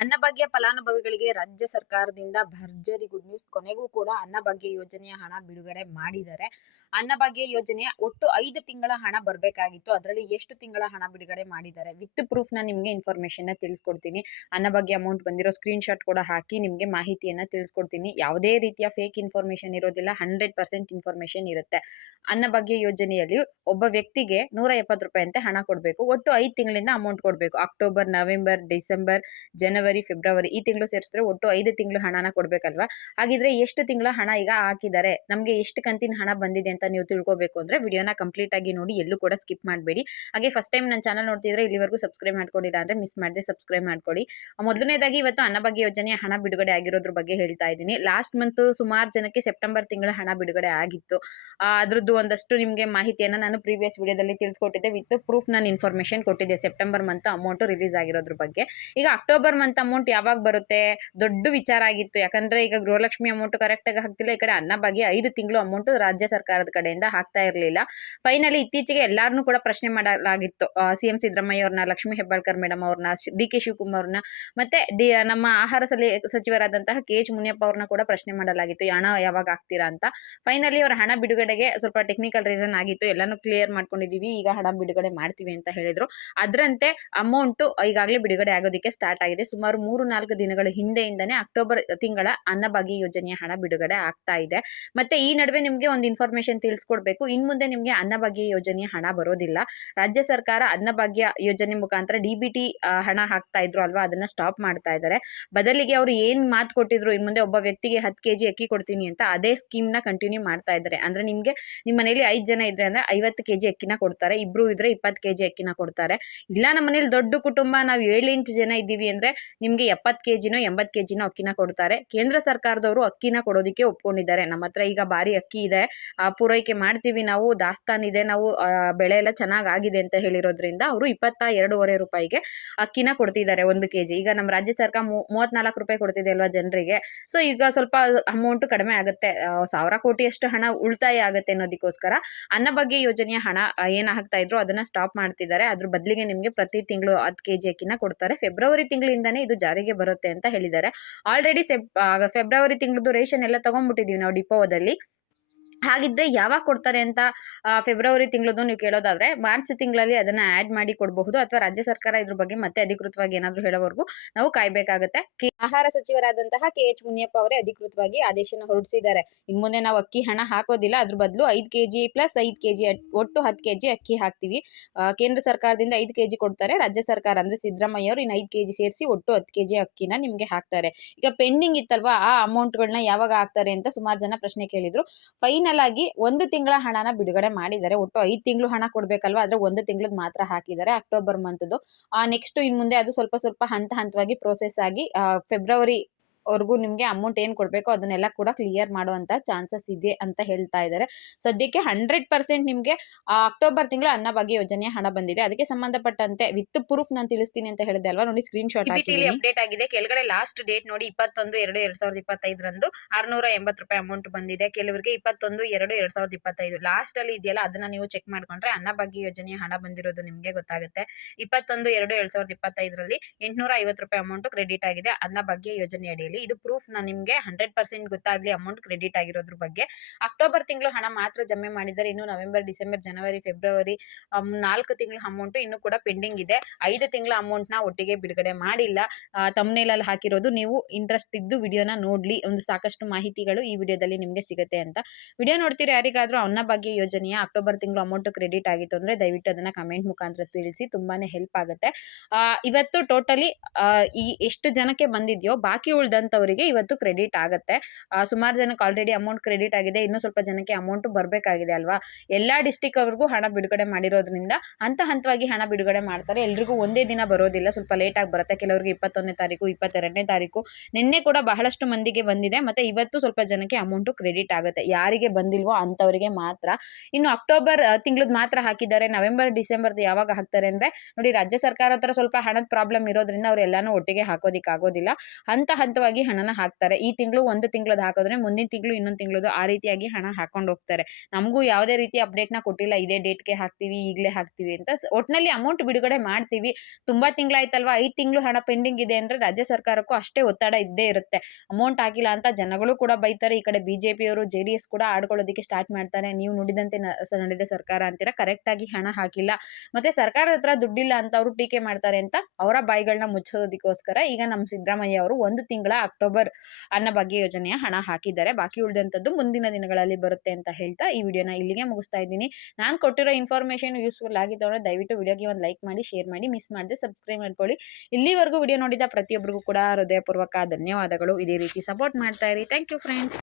ಅನ್ನಭಾಗ್ಯ ಫಲಾನುಭವಿಗಳಿಗೆ ರಾಜ್ಯ ಸರ್ಕಾರದಿಂದ ಭರ್ಜರಿ ಗುಡ್ ನ್ಯೂಸ್. ಕೊನೆಗೂ ಕೂಡ ಅನ್ನಭಾಗ್ಯ ಯೋಜನೆಯ ಹಣ ಬಿಡುಗಡೆ ಮಾಡಿದ್ದಾರೆ. ಅನ್ನಭಾಗ್ಯ ಯೋಜನೆಯ ಒಟ್ಟು 5 ತಿಂಗಳ ಹಣ ಬರಬೇಕಾಗಿತ್ತು. ಅದರಲ್ಲಿ ಎಷ್ಟು ತಿಂಗಳ ಹಣ ಬಿಡುಗಡೆ ಮಾಡಿದ್ದಾರೆ ವಿತ್ ಪ್ರೂಫ್ ನಿಮಗೆ ಇನ್ಫಾರ್ಮೇಶನ್ ತಿಳಿಸ್ಕೊಡ್ತೀನಿ. ಅನ್ನಭಾಗ್ಯ ಅಮೌಂಟ್ ಬಂದಿರೋ ಸ್ಕ್ರೀನ್ ಶಾಟ್ ಕೂಡ ಹಾಕಿ ನಿಮಗೆ ಮಾಹಿತಿಯನ್ನ ತಿಳಿಸ್ಕೊಡ್ತೀನಿ. ಯಾವುದೇ ರೀತಿಯ ಫೇಕ್ ಇನ್ಫಾರ್ಮೇಶನ್ ಇರೋದಿಲ್ಲ, 100% ಇನ್ಫಾರ್ಮೇಶನ್ ಇರುತ್ತೆ. ಅನ್ನಭಾಗ್ಯ ಯೋಜನೆಯಲ್ಲಿ ಒಬ್ಬ ವ್ಯಕ್ತಿಗೆ 170 ರೂಪಾಯಿ ಅಂತೆ ಹಣ ಕೊಡಬೇಕು. ಒಟ್ಟು 5 ತಿಂಗಳಿಂದ ಅಮೌಂಟ್ ಕೊಡಬೇಕು. ಅಕ್ಟೋಬರ್, ನವೆಂಬರ್, ಡಿಸೆಂಬರ್, ಜನವರಿ, ಫೆಬ್ರವರಿ ಈ ತಿಂಗಳು ಸೇರಿಸಿದ್ರೆ ಒಟ್ಟು 5 ತಿಂಗಳು ಹಣನ ಕೊಡ್ಬೇಕಲ್ವಾ. ಹಾಗಿದ್ರೆ ಎಷ್ಟು ತಿಂಗಳ ಹಣ ಈಗ ಹಾಕಿದ್ದಾರೆ, ನಮಗೆ ಎಷ್ಟು ಕಂತಿನ ಹಣ ಬಂದಿದೆ ಅಂತ ನೀವು ತಿಳ್ಕೊಬೇಕು ಅಂದ್ರೆ ವಿಡಿಯೋನ ಕಂಪ್ಲೀಟ್ ಆಗಿ ನೋಡಿ, ಎಲ್ಲೂ ಕೂಡ ಸ್ಕಿಪ್ ಮಾಡಬೇಡಿ. ಹಾಗೆ ಫಸ್ಟ್ ಟೈಮ್ ನನ್ನ ಚಾನಲ್ ನೋಡ್ತಿದ್ರೆ ಇಲ್ಲಿವರೆಗೂ ಸಬ್ಸ್ಕ್ರೈಬ್ ಮಾಡ್ಕೊಂಡಿಲ್ಲ ಅಂದ್ರೆ ಮಿಸ್ ಮಾಡದೆ ಸಬ್ಸ್ಕ್ರೈಬ್ ಮಾಡ್ಕೊಳ್ಳಿ. ಮೊದಲನೇದಾಗಿ ಇವತ್ತು ಅನ್ನಭಾಗ್ಯ ಯೋಜನೆಯ ಹಣ ಬಿಡುಗಡೆ ಆಗಿರೋದ್ರ ಬಗ್ಗೆ ಹೇಳ್ತಾ ಇದ್ದೀನಿ. ಲಾಸ್ಟ್ ಮಂತ್ ಸುಮಾರು ಜನಕ್ಕೆ ಸೆಪ್ಟೆಂಬರ್ ತಿಂಗಳ ಹಣ ಬಿಡುಗಡೆ ಆಗಿತ್ತು. ಅದ್ರದ್ದು ಒಂದಷ್ಟು ನಿಮಗೆ ಮಾಹಿತಿಯನ್ನ ನಾನು ಪ್ರೀವಿಯಸ್ ವಿಡಿಯೋದಲ್ಲಿ ತಿಳಿಸ್ಕೊಟ್ಟಿದ್ದೆ. ವಿತ್ ಪ್ರೂಫ್ ನಾನು ಇನ್ಫಾರ್ಮೇಶನ್ ಕೊಟ್ಟಿದ್ದೆ ಸೆಪ್ಟೆಂಬರ್ ಮಂತ್ ಅಮೌಂಟ್ ರಿಲೀಸ್ ಆಗಿರೋದ್ರ ಬಗ್ಗೆ. ಈಗ ಅಕ್ಟೋಬರ್ ಮಂತ್ ಅಮೌಂಟ್ ಯಾವಾಗ ಬರುತ್ತೆ ದೊಡ್ಡ ವಿಚಾರ ಆಗಿತ್ತು. ಯಾಕಂದ್ರೆ ಈಗ ಗೃಹಲಕ್ಷ್ಮಿ ಅಮೌಂಟ್ ಕರೆಕ್ಟ್ ಆಗಿ ಹಾಕ್ತಿಲ್ಲ, ಈ ಕಡೆ ಅನ್ನಭಾಗ್ಯ 5 ತಿಂಗಳು ಅಮೌಂಟ್ ರಾಜ್ಯ ಸರ್ಕಾರದ ಕಡೆಯಿಂದ ಹಾಕ್ತಾ ಇರಲಿಲ್ಲ. ಫೈನಲಿ ಇತ್ತೀಚೆಗೆ ಎಲ್ಲಾರನ್ನೂ ಕೂಡ ಪ್ರಶ್ನೆ ಮಾಡಲಾಗಿತ್ತು. ಸಿಎಂ ಸಿದ್ದರಾಮಯ್ಯ ಅವ್ರನ್ನ, ಲಕ್ಷ್ಮೀ ಹೆಬ್ಬಾಳ್ಕರ್ ಮೇಡಮ್ ಅವ್ರನ್ನ, ಡಿ ಕೆ ಶಿವಕುಮಾರ್ ಅವ್ರನ್ನ, ಮತ್ತೆ ನಮ್ಮ ಆಹಾರ ಸಚಿವರಾದಂತಹ ಕೆ ಎಚ್ ಮುನಿಯಪ್ಪ ಅವ್ರನ್ನ ಕೂಡ ಪ್ರಶ್ನೆ ಮಾಡಲಾಗಿತ್ತು, ಹಣ ಯಾವಾಗ ಹಾಕ್ತೀರಾ ಅಂತ. ಫೈನಲಿ ಅವರ ಹಣ ಬಿಡುಗಡೆಗೆ ಸ್ವಲ್ಪ ಟೆಕ್ನಿಕಲ್ ರೀಸನ್ ಆಗಿತ್ತು, ಎಲ್ಲಾನು ಕ್ಲಿಯರ್ ಮಾಡ್ಕೊಂಡಿದೀವಿ, ಈಗ ಹಣ ಬಿಡುಗಡೆ ಮಾಡ್ತೀವಿ ಅಂತ ಹೇಳಿದ್ರು. ಅದರಂತೆ ಅಮೌಂಟ್ ಈಗಾಗಲೇ ಬಿಡುಗಡೆ ಆಗೋದಕ್ಕೆ ಸ್ಟಾರ್ಟ್ ಆಗಿದೆ. ಸುಮಾರು 3-4 ದಿನಗಳ ಹಿಂದೆಯಿಂದಾನೆ ಅಕ್ಟೋಬರ್ ತಿಂಗಳ ಅನ್ನಭಾಗ್ಯ ಯೋಜನೆಯ ಹಣ ಬಿಡುಗಡೆ ಆಗ್ತಾ ಇದೆ. ಮತ್ತೆ ಈ ನಡುವೆ ನಿಮಗೆ ಒಂದು ಇನ್ಫಾರ್ಮೇಶನ್ ತಿಳಿಸ್ಕೊಡ್ಬೇಕು. ಇನ್ ಮುಂದೆ ನಿಮಗೆ ಅನ್ನಭಾಗ್ಯ ಯೋಜನೆಯ ಹಣ ಬರೋದಿಲ್ಲ. ರಾಜ್ಯ ಸರ್ಕಾರ ಅನ್ನಭಾಗ್ಯ ಯೋಜನೆ ಮುಖಾಂತರ ಡಿಬಿಟಿ ಹಣ ಹಾಕ್ತಾ ಇದ್ರು ಅಲ್ವಾ, ಅದನ್ನ ಸ್ಟಾಪ್ ಮಾಡ್ತಾ ಇದ್ದಾರೆ. ಬದಲಿಗೆ ಅವರು ಏನ್ ಮಾತು ಕೊಟ್ಟಿದ್ರು, ಇನ್ ಮುಂದೆ ಒಬ್ಬ ವ್ಯಕ್ತಿಗೆ 10 kg ಅಕ್ಕಿ ಕೊಡ್ತೀನಿ ಅಂತ, ಅದೇ ಸ್ಕೀಮ್ ನ ಕಂಟಿನ್ಯೂ ಮಾಡ್ತಾ ಇದ್ದಾರೆ. ಅಂದ್ರೆ ನಿಮ್ಗೆ ನಿಮ್ಮ ಮನೇಲಿ 5 ಜನ ಇದ್ರೆ ಅಂದ್ರೆ 50 kg ಅಕ್ಕಿನ ಕೊಡ್ತಾರೆ, ಇಬ್ರು ಇದ್ರೆ 20 kg ಅಕ್ಕಿನ ಕೊಡ್ತಾರೆ. ಇಲ್ಲ ನಮ್ಮ ಮನೇಲಿ ದೊಡ್ಡ ಕುಟುಂಬ, ನಾವು 7-8 ಜನ ಇದ್ದೀವಿ ಅಂದ್ರೆ ನಿಮ್ಗೆ 70 kgನೋ 80 kgನೋ ಅಕ್ಕಿನ ಕೊಡ್ತಾರೆ. ಕೇಂದ್ರ ಸರ್ಕಾರದವರು ಅಕ್ಕಿನ ಕೊಡೋದಕ್ಕೆ ಒಪ್ಕೊಂಡಿದ್ದಾರೆ. ನಮ್ಮ ಹತ್ರ ಈಗ ಬಾರಿ ಅಕ್ಕಿ ಇದೆ, ಪೂರೈಕೆ ಮಾಡ್ತೀವಿ ನಾವು, ದಾಸ್ತಾನ್ ಇದೆ, ನಾವು ಬೆಳೆ ಎಲ್ಲ ಚೆನ್ನಾಗ್ ಆಗಿದೆ ಅಂತ ಹೇಳಿರೋದ್ರಿಂದ ಅವರು 22.5 ರೂಪಾಯಿಗೆ ಅಕ್ಕಿನ ಕೊಡ್ತಿದ್ದಾರೆ 1 kg. ಈಗ ನಮ್ಮ ರಾಜ್ಯ ಸರ್ಕಾರ 34 ರೂಪಾಯಿ ಕೊಡ್ತಿದೆ ಅಲ್ವಾ ಜನರಿಗೆ. ಸೊ ಈಗ ಸ್ವಲ್ಪ ಅಮೌಂಟ್ ಕಡಿಮೆ ಆಗುತ್ತೆ, 1000 ಕೋಟಿಯಷ್ಟು ಹಣ ಉಳಿತಾಯ ಆಗುತ್ತೆ ಅನ್ನೋದಕ್ಕೋಸ್ಕರ ಅನ್ನಭಾಗ್ಯ ಯೋಜನೆಯ ಹಣ ಏನ್ ಹಾಕ್ತಾ ಇದ್ರು ಅದನ್ನ ಸ್ಟಾಪ್ ಮಾಡ್ತಿದ್ದಾರೆ. ಅದ್ರ ಬದಲಿಗೆ ನಿಮ್ಗೆ ಪ್ರತಿ ತಿಂಗಳು 10 kg ಅಕ್ಕಿನ ಕೊಡ್ತಾರೆ. ಫೆಬ್ರವರಿ ತಿಂಗಳಿಂದಾನೇ ಇದು ಜಾರಿಗೆ ಬರುತ್ತೆ ಅಂತ ಹೇಳಿದ್ದಾರೆ. ಆಲ್ರೆಡಿ ಫೆಬ್ರವರಿ ತಿಂಗಳದ್ದು ರೇಷನ್ ಎಲ್ಲ ತಗೊಂಡ್ಬಿಟ್ಟಿದೀವಿ ನಾವು ಡಿಪೋದಲ್ಲಿ. ಹಾಗಿದ್ರೆ ಯಾವಾಗ ಕೊಡ್ತಾರೆ ಅಂತ ಫೆಬ್ರವರಿ ತಿಂಗಳದ್ದು ನೀವು ಕೇಳೋದಾದ್ರೆ ಮಾರ್ಚ್ ತಿಂಗಳಲ್ಲಿ ಅದನ್ನ ಆಡ್ ಮಾಡಿ ಕೊಡಬಹುದು, ಅಥವಾ ರಾಜ್ಯ ಸರ್ಕಾರ ಇದ್ರ ಬಗ್ಗೆ ಮತ್ತೆ ಅಧಿಕೃತವಾಗಿ ಏನಾದ್ರು ಹೇಳೋವರೆಗೂ ನಾವು ಕಾಯ್ಬೇಕಾಗತ್ತೆ. ಆಹಾರ ಸಚಿವರಾದಂತಹ ಕೆ ಎಚ್ ಮುನಿಯಪ್ಪ ಅವರೇ ಅಧಿಕೃತವಾಗಿ ಆದೇಶನ ಹೊರಡಿಸಿದ್ದಾರೆ. ಇನ್ ಮುಂದೆ ನಾವು ಅಕ್ಕಿ ಹಣ ಹಾಕೋದಿಲ್ಲ, ಅದ್ರ ಬದಲು 5 kg ಪ್ಲಸ್ 5 kg ಒಟ್ಟು 10 kg ಅಕ್ಕಿ ಹಾಕ್ತಿವಿ. ಕೇಂದ್ರ ಸರ್ಕಾರದಿಂದ 5 kg ಕೊಡ್ತಾರೆ, ರಾಜ್ಯ ಸರ್ಕಾರ ಅಂದ್ರೆ ಸಿದ್ದರಾಮಯ್ಯ ಅವರು ಇನ್ನು 5 kg ಸೇರಿಸಿ ಒಟ್ಟು 10 kg ಅಕ್ಕಿನ ನಿಮ್ಗೆ ಹಾಕ್ತಾರೆ. ಈಗ ಪೆಂಡಿಂಗ್ ಇತ್ತಲ್ವಾ, ಆ ಅಮೌಂಟ್ಗಳನ್ನ ಯಾವಾಗ ಹಾಕ್ತಾರೆ ಅಂತ ಸುಮಾರು ಜನ ಪ್ರಶ್ನೆ ಕೇಳಿದ್ರು. ಫೈನಲ್ ಆಗಿ 1 ತಿಂಗಳ ಹಣನ ಬಿಡುಗಡೆ ಮಾಡಿದ್ದಾರೆ. ಒಟ್ಟು 5 ತಿಂಗಳು ಹಣ ಕೊಡ್ಬೇಕಲ್ವಾ, ಆದ್ರೆ 1 ತಿಂಗಳದ್ ಮಾತ್ರ ಹಾಕಿದ್ದಾರೆ ಅಕ್ಟೋಬರ್ ಮಂತ್ದು. ನೆಕ್ಸ್ಟ್ ಇನ್ ಮುಂದೆ ಅದು ಸ್ವಲ್ಪ ಸ್ವಲ್ಪ ಹಂತವಾಗಿ ಪ್ರೋಸೆಸ್ ಆಗಿ ಫೆಬ್ರವರಿ ವರ್ಗೂ ನಿಮ್ಗೆ ಅಮೌಂಟ್ ಏನ್ ಕೊಡ್ಬೇಕೋ ಅದನ್ನೆಲ್ಲ ಕೂಡ ಕ್ಲಿಯರ್ ಮಾಡುವಂತ ಚಾನ್ಸಸ್ ಇದೆ ಅಂತ ಹೇಳ್ತಾ ಇದ್ದಾರೆ. ಸದ್ಯಕ್ಕೆ 100% ನಿಮ್ಗೆ ಅಕ್ಟೋಬರ್ ತಿಂಗಳ ಅನ್ನಭಾಗ್ಯ ಯೋಜನೆಯ ಹಣ ಬಂದಿದೆ. ಅದಕ್ಕೆ ಸಂಬಂಧಪಟ್ಟಂತೆ ವಿತ್ ಪ್ರೂಫ್ ನಾನು ತಿಳಿಸ್ತೀನಿ ಅಂತ ಹೇಳಿದೆ ಅಲ್ವಾ, ನೋಡಿ ಸ್ಕ್ರೀನ್ ಶಾಟ್ ಹಾಕಿದ್ದೀನಿ. ಅಪ್ಡೇಟ್ ಆಗಿದೆ. ಕೆಳಗಡೆ ಲಾಸ್ಟ್ ಡೇಟ್ ನೋಡಿ 21/2/2025 ರಂದು 680 ರೂಪಾಯಿ ಅಮೌಂಟ್ ಬಂದಿದೆ. ಕೆಲವರಿಗೆ 21/2/2025 ಲಾಸ್ಟ್ ಅಲ್ಲಿ ಇದೆಯಲ್ಲ, ಅದನ್ನ ನೀವು ಚೆಕ್ ಮಾಡ್ಕೊಂಡ್ರೆ ಅನ್ನಭಾಗ್ಯ ಯೋಜನೆಯ ಹಣ ಬಂದಿರೋದು ನಿಮ್ಗೆ ಗೊತ್ತಾಗುತ್ತೆ. 21/2/2025 ರಲ್ಲಿ 850 ರೂಪಾಯಿ ಅಮೌಂಟ್ ಕ್ರೆಡಿಟ್ ಆಗಿದೆ ಅನ್ನಭಾಗ್ಯ ಯೋಜನೆ ಅಡಿಯಲ್ಲಿ. ಇದು ಪ್ರೂಫ್ ನಾನು ನಿಮ್ಗೆ 100% ಗೊತ್ತಾಗ್ಲಿ ಅಮೌಂಟ್ ಕ್ರೆಡಿಟ್ ಆಗಿರೋದ್ರ ಬಗ್ಗೆ. ಅಕ್ಟೋಬರ್ ತಿಂಗಳು ಹಣ ಮಾತ್ರ ಜಮೆ ಮಾಡಿದ್ದಾರೆ. ಇನ್ನು ನವೆಂಬರ್, ಡಿಸೆಂಬರ್, ಜನವರಿ, ಫೆಬ್ರವರಿ 4 ತಿಂಗಳ ಅಮೌಂಟ್ ಇನ್ನು ಕೂಡ ಪೆಂಡಿಂಗ್ ಇದೆ. 5 ತಿಂಗಳ ಅಮೌಂಟ್ ನ ಒಟ್ಟಿಗೆ ಬಿಡುಗಡೆ ಮಾಡಿಲ್ಲ. ತಮ್ನೇಲ್ ಅಲ್ಲಿ ಹಾಕಿರೋದು, ನೀವು ಇಂಟ್ರೆಸ್ಟ್ ಇದ್ದು ವಿಡಿಯೋನ ನೋಡ್ಲಿ, ಒಂದು ಸಾಕಷ್ಟು ಮಾಹಿತಿಗಳು ಈ ವಿಡಿಯೋದಲ್ಲಿ ನಿಮ್ಗೆ ಸಿಗುತ್ತೆ ಅಂತ. ವಿಡಿಯೋ ನೋಡ್ತೀರಿ ಯಾರಿಗಾದ್ರೂ ಅನ್ನಭಾಗ್ಯ ಯೋಜನೆಯ ಅಕ್ಟೋಬರ್ ತಿಂಗಳು ಅಮೌಂಟ್ ಕ್ರೆಡಿಟ್ ಆಗಿತ್ತು ಅಂದ್ರೆ ದಯವಿಟ್ಟು ಅದನ್ನ ಕಮೆಂಟ್ ಮುಖಾಂತರ ತಿಳಿಸಿ, ತುಂಬಾನೇ ಹೆಲ್ಪ್ ಆಗುತ್ತೆ. ಇವತ್ತು ಟೋಟಲಿ ಈ ಎಷ್ಟು ಜನಕ್ಕೆ ಬಂದಿದ್ಯೋ ಬಾಕಿ ಉಳ್ದಂತವರಿಗೆ ಇವತ್ತು ಕ್ರೆಡಿಟ್ ಆಗುತ್ತೆ. ಸುಮಾರು ಜನಕ್ಕೆ ಆಲ್ರೆಡಿ ಅಮೌಂಟ್ ಕ್ರೆಡಿಟ್ ಆಗಿದೆ, ಇನ್ನು ಸ್ವಲ್ಪ ಜನಕ್ಕೆ ಅಮೌಂಟ್ ಬರ್ಬೇಕಾಗಿದೆ ಅಲ್ವಾ. ಎಲ್ಲಾ ಡಿಸ್ಟಿಕ್ ಅವ್ರಿಗೂ ಹಣ ಬಿಡುಗಡೆ ಮಾಡಿರೋದ್ರಿಂದ ಹಂತವಾಗಿ ಹಣ ಬಿಡುಗಡೆ ಮಾಡ್ತಾರೆ. ಎಲ್ರಿಗೂ ಒಂದೇ ದಿನ ಬರೋದಿಲ್ಲ, ಸ್ವಲ್ಪ ಲೇಟ್ ಆಗಿ ಬರುತ್ತೆ. ಕೆಲವರಿಗೆ 21ನೇ ತಾರೀಕು, 22ನೇ ತಾರೀಕು, ನಿನ್ನೆ ಕೂಡ ಬಹಳಷ್ಟು ಮಂದಿಗೆ ಬಂದಿದೆ. ಮತ್ತೆ ಇವತ್ತು ಸ್ವಲ್ಪ ಜನಕ್ಕೆ ಅಮೌಂಟ್ ಕ್ರೆಡಿಟ್ ಆಗುತ್ತೆ. ಯಾರಿಗೆ ಬಂದಿಲ್ವೋ ಅಂತವರಿಗೆ ಮಾತ್ರ. ಇನ್ನು ಅಕ್ಟೋಬರ್ ತಿಂಗಳದ್ ಮಾತ್ರ ಹಾಕಿದ್ದಾರೆ. ನವೆಂಬರ್, ಡಿಸೆಂಬರ್ದು ಯಾವಾಗ ಹಾಕ್ತಾರೆ ಅಂದ್ರೆ ನೋಡಿ, ರಾಜ್ಯ ಸರ್ಕಾರ ಹತ್ರ ಸ್ವಲ್ಪ ಹಣದ ಪ್ರಾಬ್ಲಮ್ ಇರೋದ್ರಿಂದ ಅವ್ರು ಎಲ್ಲಾನು ಒಟ್ಟಿಗೆ ಹಾಕೋದಿಕ್ ಆಗೋದಿಲ್ಲ. ಹಂತವಾಗಿ ಕಂಟಿನ್ಯೂ ಆಗಿ ಹಣನ ಹಾಕ್ತಾರೆ. ಈ ತಿಂಗಳು ಒಂದು ತಿಂಗಳದ್ದು ಹಾಕಿದ್ರೆ ಮುಂದಿನ ತಿಂಗಳು ಇನ್ನೊಂದು ತಿಂಗಳದ್ದು ಆ ರೀತಿಯಾಗಿ ಹಣ ಹಾಕೊಂಡು ಹೋಗ್ತಾರೆ. ನಮಗೂ ಯಾವುದೇ ರೀತಿ ಅಪ್ಡೇಟ್‌ನ ಕೊಟ್ಟಿಲ್ಲ. ಇದೇ ಡೇಟ್‌ಗೆ ಹಾಕ್ತೀವಿ, ಈಗಲೇ ಹಾಕ್ತೀವಿ ಅಂತ. ಒಟ್ನಲ್ಲಿ ಅಮೌಂಟ್ ಬಿಡುಗಡೆ ಮಾಡ್ತೀವಿ. ತುಂಬಾ ತಿಂಗಳಾಯ್ತಲ್ವಾ, 5 ತಿಂಗಳು ಹಣ ಪೆಂಡಿಂಗ್ ಇದೆ ಅಂದ್ರೆ ರಾಜ್ಯ ಸರ್ಕಾರಕ್ಕೂ ಅಷ್ಟೇ ಒತ್ತಡ ಇದ್ದೇ ಇರುತ್ತೆ. ಅಮೌಂಟ್ ಆಗಿಲ್ಲ ಅಂತ ಜನಗಳು ಕೂಡ ಬೈತಾರೆ. ಈ ಕಡೆ ಬಿಜೆಪಿಯವರು, ಜೆಡಿಎಸ್ ಕೂಡ ಆಡ್ಕೊಳ್ಳೋದಕ್ಕೆ ಸ್ಟಾರ್ಟ್ ಮಾಡ್ತಾರೆ. ನೀವು ನುಡಿದಂತೆ ನಡೆದ ಸರ್ಕಾರ ಅಂತೀರಾ, ಕರೆಕ್ಟ್ ಆಗಿ ಹಣ ಹಾಕಿಲ್ಲ, ಮತ್ತೆ ಸರ್ಕಾರದ ಹತ್ರ ದುಡ್ಡಿಲ್ಲ ಅಂತ ಅವರು ಟೀಕೆ ಮಾಡ್ತಾರೆ ಅಂತ ಅವರ ಬಾಯಿಗಳನ್ನ ಮುಚ್ಚೋದಕ್ಕೋಸ್ಕರ ಈಗ ನಮ್ಮ ಸಿದ್ದರಾಮಯ್ಯ ಅವರು 1 ತಿಂಗಳ ಅಕ್ಟೋಬರ್ ಅನ್ನಭಾಗ್ಯ ಯೋಜನೆಯ ಹಣ ಹಾಕಿದ್ದಾರೆ. ಬಾಕಿ ಉಳಿದಂತದ್ದು ಮುಂದಿನ ದಿನಗಳಲ್ಲಿ ಬರುತ್ತೆ ಅಂತ ಹೇಳ್ತಾ ಈ ವಿಡಿಯೋನ ಇಲ್ಲಿಗೆ ಮುಗಿಸ್ತಾ ಇದ್ದೀನಿ. ನಾನು ಕೊಟ್ಟಿರೋ ಇನ್ಫಾರ್ಮೇಷನ್ ಯೂಸ್ಫುಲ್ ಆಗಿತ್ತು ಅಂದ್ರೆ ದಯವಿಟ್ಟು ವಿಡಿಯೋಗೆ ಒಂದು ಲೈಕ್ ಮಾಡಿ, ಶೇರ್ ಮಾಡಿ, ಮಿಸ್ ಮಾಡದೆ ಸಬ್ಸ್ಕ್ರೈಬ್ ಮಾಡ್ಕೊಳ್ಳಿ. ಇಲ್ಲಿವರೆಗೂ ವಿಡಿಯೋ ನೋಡಿದ ಪ್ರತಿಯೊಬ್ಬರಿಗೂ ಕೂಡ ಹೃದಯಪೂರ್ವಕ ಧನ್ಯವಾದಗಳು. ಇದೇ ರೀತಿ ಸಪೋರ್ಟ್ ಮಾಡ್ತಾ ಇರಿ. Thank you friends.